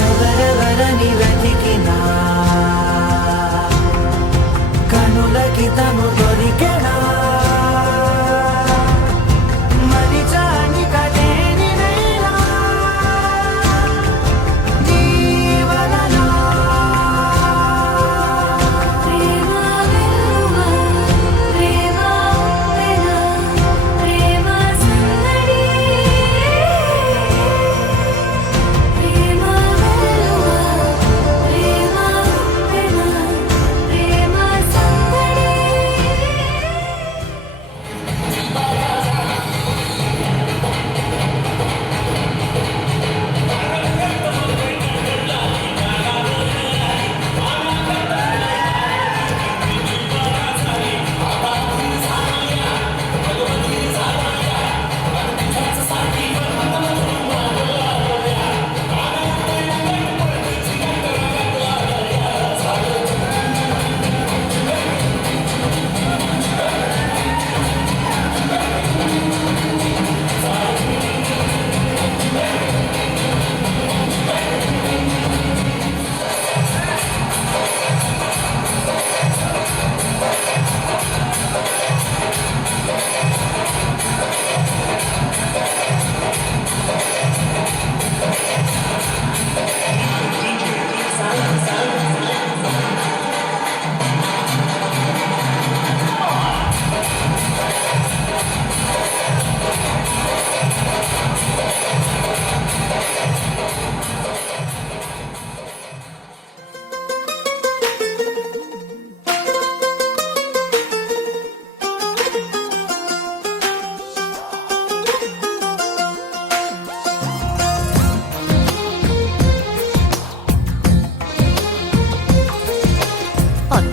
ఎవరెవరని వెతికినా కనులకి తను దొరికెనా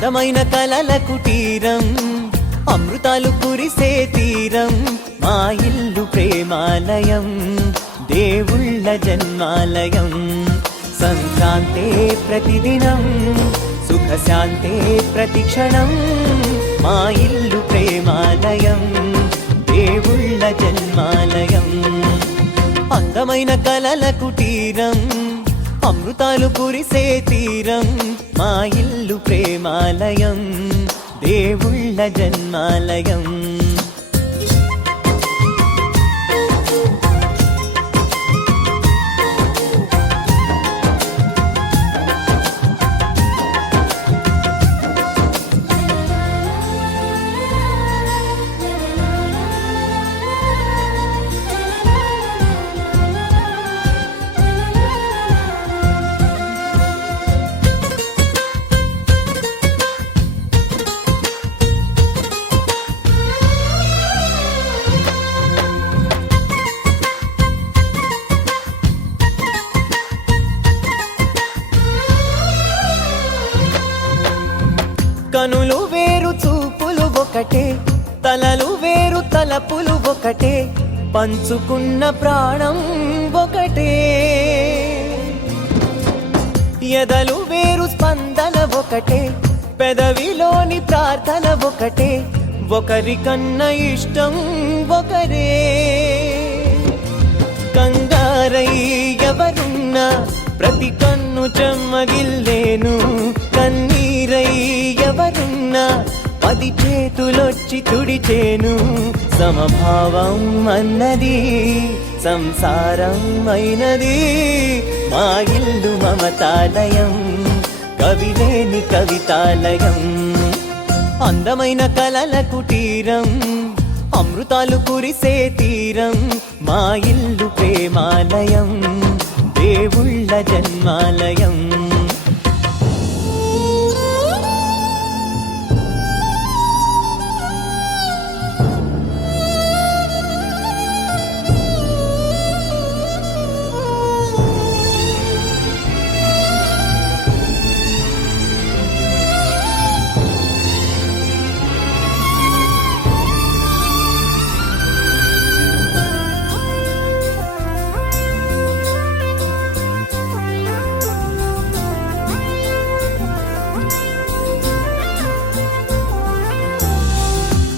అందమైన కలల కుటీరం అమృతాలు కురిసే తీరం మా ఇల్లు ప్రేమాలయం దేవుళ్ళ జన్మాలయం సంక్రాంతే ప్రతిదినం సుఖశాంతే ప్రతిక్షణం మా ఇల్లు ప్రేమాలయం దేవుళ్ళ జన్మాలయం అందమైన కలల కుటీరం అమృతాలు కురిసే తీరం మా ఇల్లు ప్రేమాలయం దేవుళ్ళ జన్మాలయం కనులు వేరు చూపులు ఒకటే తలలు వేరు తలపులు ఒకటే పంచుకున్న ప్రాణం ఒకటే ఎదలు వేరు స్పందన ఒకటే పెదవిలోని ప్రార్థన ఒకటే ఒకరికన్నా ఇష్టం ఒకరే కంగారై ఎవరున్నా ప్రతి కన్ను చెమ్మగిల్లేను కన్నీరై ఎవరున్నా 10 చేతులొచ్చి తుడిచేను సమభావం అన్నది సంసారం అయినది మా ఇల్లు మమతాలయం కవిలేని కవితాలయం అందమైన కలల కుటీరం అమృతాలు కురిసే తీరం మా ఇల్లు ప్రేమాలయం దేవుళ్ళ జన్మాలయం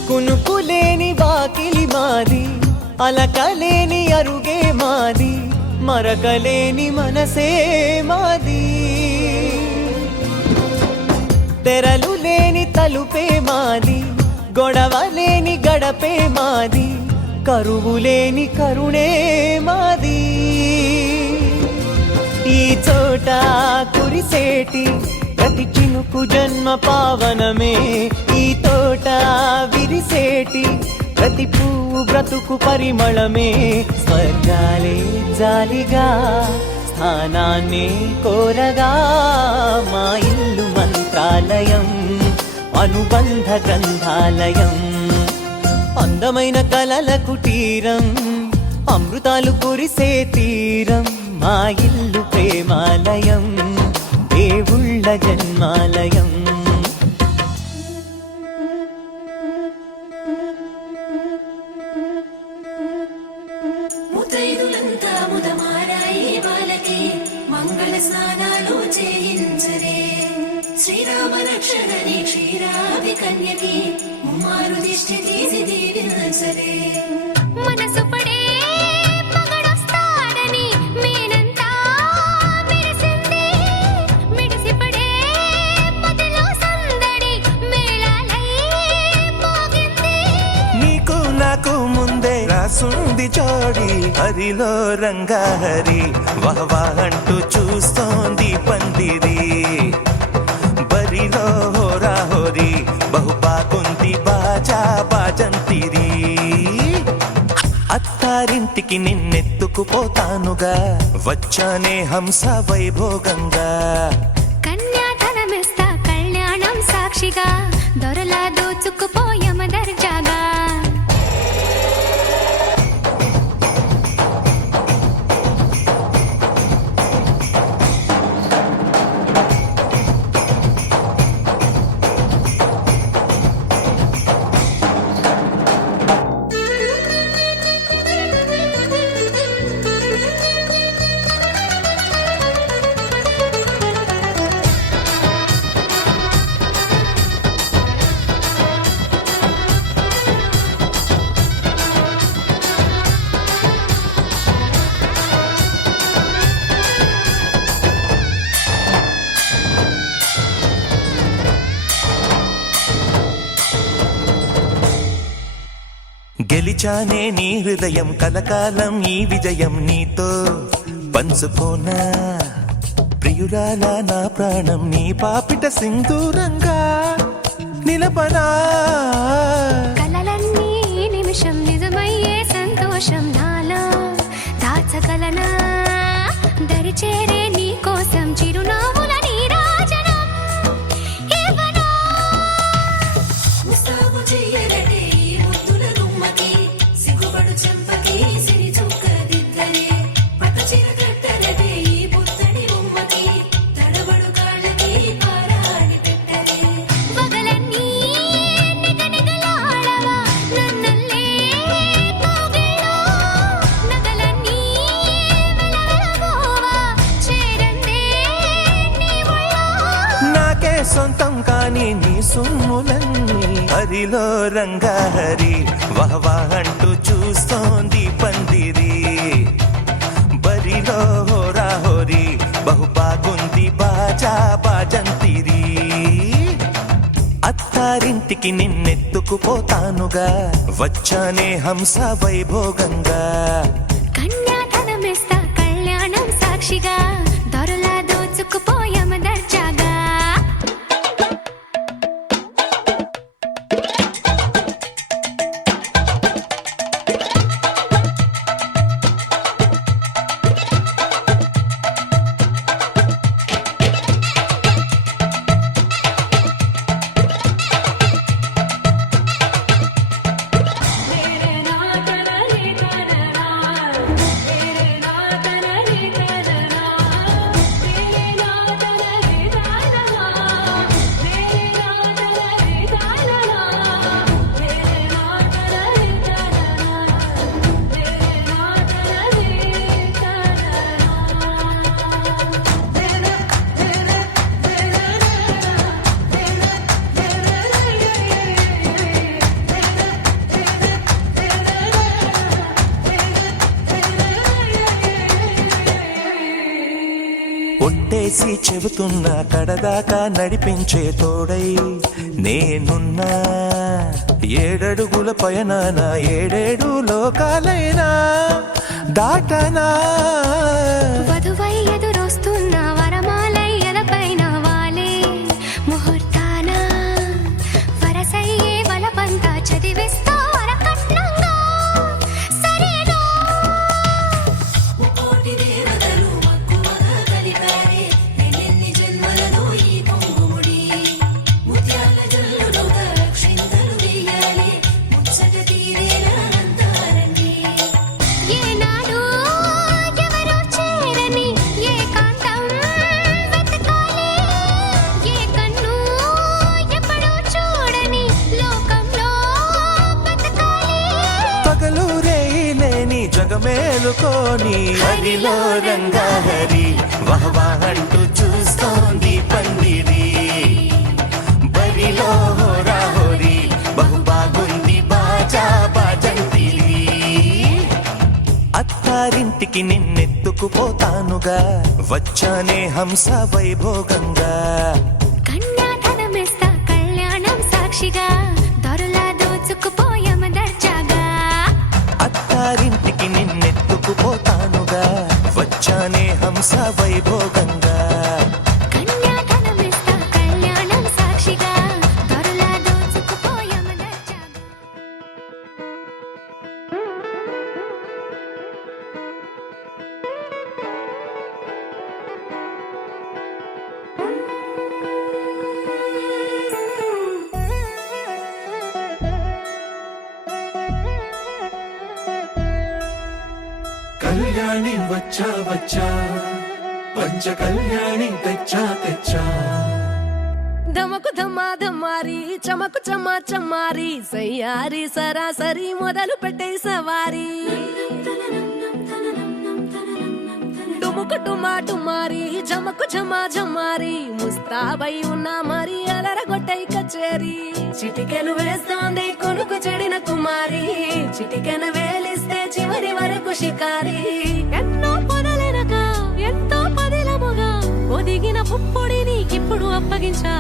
కునుకులేని వాకిలి మాది అలకలేని అరుగే మాది మరకలేని మనసే మాది తెరలు లేని తలుపే మాది గొడవ లేని గడపే మాది కరువు లేని కరుణే మాది ఈ చోట కురిసేటి ప్రతి చినుకు జన్మ పావనమే ఈ తోట విరిసేటి ప్రతి పువ్వు బ్రతుకు పరిమళమే స్వర్గాలే జాలిగా స్థానాన్ని కోరగా మా ఇల్లు మంత్రాలయం అనుబంధ గ్రంథాలయం అందమైన కలల కుటీరం అమృతాలు కురిసే తీరం మా ఇల్లు ప్రేమాలయం దేవుళ్ళ జన్మాలయం ముతైదులంతా ముదమారాయి బాలకి మంగళ స్నానాలు చేయించరే శ్రీరామ రక్షణని క్షీరాభి కన్యకి ముమ్మారు దిష్టి తీసి దీవించరే మనసు పడే మగడొస్తాడని మేనంతా మెరిసింది మిడిసిపడే పదిలో సందడి మేళాలై మోగింది నీకు నాకు ముందే రాసుంది జోడి హరిలో రంగాహరి వహవా అంటూ చూస్తోంది పందిరి బరిలో హోరా హోరి బహు బాగుంది బాజా బాజంతిరి అత్తారింటికి నిన్నెత్తుకుపోతానుగా వచ్చానే హంస వైభోగంగా కన్యాధనమిస్తా కళ్యాణం సాక్షిగా దొరలా దోచుకుపోయమ దర్జాగా గెలిచానే నీ హృదయం కలకాలం ఈ విజయం నీతో పంచుకోనా ప్రియురాల నా ప్రాణం నీ పాపిట సింధూరంగా నిలపనా కలలన్నీ ఈ నిమిషం నిజమయ్యే సంతోషం నాలో దాచగలనా దరిచేరే నీ కోసం చిరునవ్వుల నీరాజనం ఇవ్వనా ముస్తాబు చెయ్యరటే ఈ ముద్దుల గుమ్మకి సిగ్గుపడు చెంపకి సిరి చుక్క దిద్దరే పట్ట చీర కట్టరటే ఈ బుత్తడి బొమ్మకి తడబడు కాళ్ళకి పారాడి పెట్టరే పగలన్నీ నిగనిగలాడవా నన్నల్లే కోగిలో నగలన్నీ వెలవెలబోవా చేరందే నీ ఒళ్ళో నాకే సొంతం కాని నీ సొమ్ములన్నీ హరిలో రంగాహరి వహవా అంటూ చూస్తోంది పందిరి బరిలో హోరాహోరి బహు బాగుంది బాజా బాజంతిరి అత్తారింటికి నిన్నెత్తుకుపోతానుగా వచ్చానే హంస వైభోగంగా కన్యాధనమిస్తా కళ్యాణం సాక్షిగా దొరలా దోచుకుపోయామ దర్జాగా మేరే నా తనరే తనరా మేరే నా తనరే తనరా మేరే నా తనరే తనరా మేరే నా తనరే తనరా మేరే నా తనరే తనరా మేరే నా ఒట్టేసి చెబుతున్నా కడదాకా నడిపించే తోడై నేనున్నా ఏడడుగుల పయనాన ఏడేడు లోకాలైనా దాటనా వధువై ఎదురొస్తున్న వరమాలై ఎదపైన వాలే ముహూర్తాన వరసయ్యే వలపంతా చదివిస్తా వరకట్నంగా సరేనా కోటి దేవతలు మక్కువగా కలిపారే ఎన్నెన్ని జన్మలలో ఈ పొంగుముడి ముత్యాల జల్లులుగా క్షింతలు వేయాలి ముచ్చట తీరేనంతారండి ఏనాడు ఎవరో చేరని ఏకాంతం వెతకాలి ఏ కన్ను ఎప్పుడూ చూడని లోకంలో బతకాలి పగలు రేయిలేని జగమేలుకోని హరిలో రంగాహరి వహవా అంటూ చూస్తోంది పందిరి బరిలో హోరాహోరి బహు బాగుంది బాజా బాజంతిరి అత్తారింటికి నిన్నెత్తుకుపోతానుగా వచ్చానే హంస వైభోగంగా కన్యాధనమిస్తా కళ్యాణం సాక్షిగా దొరలా దోచుకుపోయామ దర్జాగా అత్తారింటికి నిన్నెత్తుకుపోతానుగా వచ్చానే హంస వైభోగంగా కన్యాధనమిస్తా కళ్యాణం సాక్షిగా దొరలా దోచుకుపోయామ దర్జాగా కళ్యాణి వచ్చా వచ్చా పంచ కళ్యాణి తెచ్చా తెచ్చా ధమకు ధమారి చమకు చమా చమారి సయ్యారి సరాసరి మొదలు పెట్టే సవారి డుముకు టుమా టుమారి జమకు ఝమా ఝమారి ముస్తాబై ఉన్నా మరి అలరగొట్టై కచేరి చిటికెను వేస్తోంది కొనుకు చెడిన కుమారి చిటికెను వేలిస్తే చివరి వరకు షికారి ఎన్నో పొదలెనక ఎంతో పదిలముగా ఒదిగిన పుప్పొడి నీకిప్పుడు అప్పగించా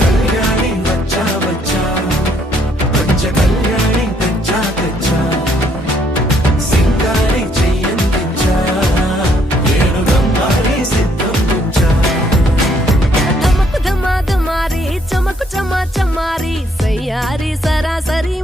కళ్యాణి వచ్చా వచ్చా వయ్యారి సరాసరి